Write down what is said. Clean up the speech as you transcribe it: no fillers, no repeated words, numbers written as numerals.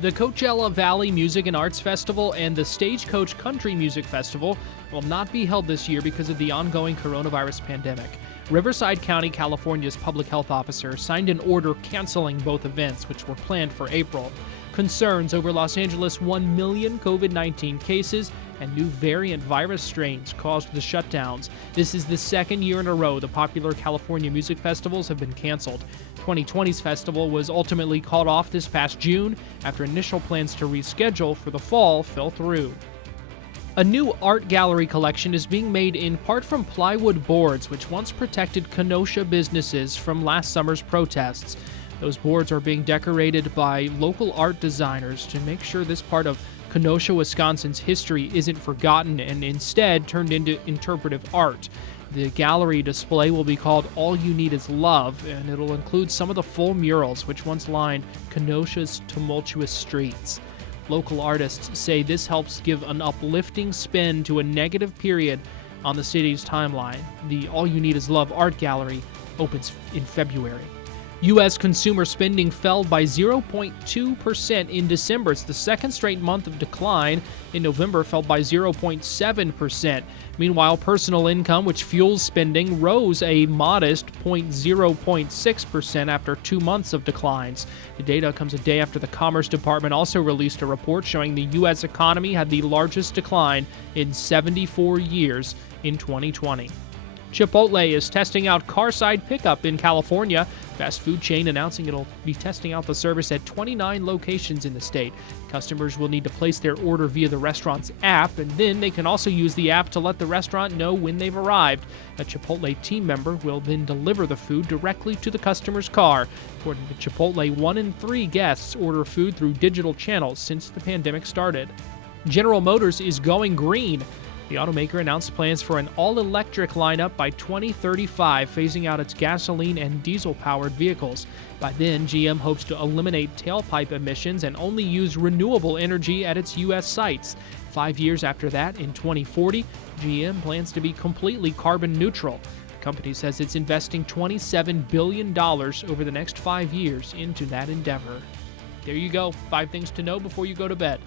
The Coachella Valley Music and Arts Festival and the Stagecoach Country Music Festival will not be held this year because of the ongoing coronavirus pandemic. Riverside County, California's public health officer signed an order canceling both events, which were planned for April. Concerns over Los Angeles' 1 million COVID-19 cases and new variant virus strains caused the shutdowns. This is the second year in a row the popular California music festivals have been canceled. 2020's festival was ultimately called off this past June after initial plans to reschedule for the fall fell through. A new art gallery collection is being made in part from plywood boards, which once protected Kenosha businesses from last summer's protests. Those boards are being decorated by local art designers to make sure this part of Kenosha, Wisconsin's history isn't forgotten and instead turned into interpretive art. The gallery display will be called All You Need Is Love, and it'll include some of the full murals which once lined Kenosha's tumultuous streets. Local artists say this helps give an uplifting spin to a negative period on the city's timeline. The All You Need Is Love art gallery opens in February. U.S. consumer spending fell by 0.2% in December. It's the second straight month of decline. In November, fell by 0.7%. Meanwhile, personal income, which fuels spending, rose a modest 0.6% after 2 months of declines. The data comes a day after the Commerce Department also released a report showing the U.S. economy had the largest decline in 74 years in 2020. Chipotle is testing out Carside Pickup in California. Fast food chain announcing it'll be testing out the service at 29 locations in the state. Customers will need to place their order via the restaurant's app, and then they can also use the app to let the restaurant know when they've arrived. A Chipotle team member will then deliver the food directly to the customer's car. According to Chipotle, 1 in 3 guests order food through digital channels since the pandemic started. General Motors is going green. The automaker announced plans for an all-electric lineup by 2035, phasing out its gasoline and diesel-powered vehicles. By then, GM hopes to eliminate tailpipe emissions and only use renewable energy at its U.S. sites. 5 years after that, in 2040, GM plans to be completely carbon neutral. The company says it's investing $27 billion over the next 5 years into that endeavor. There you go, 5 things to know before you go to bed.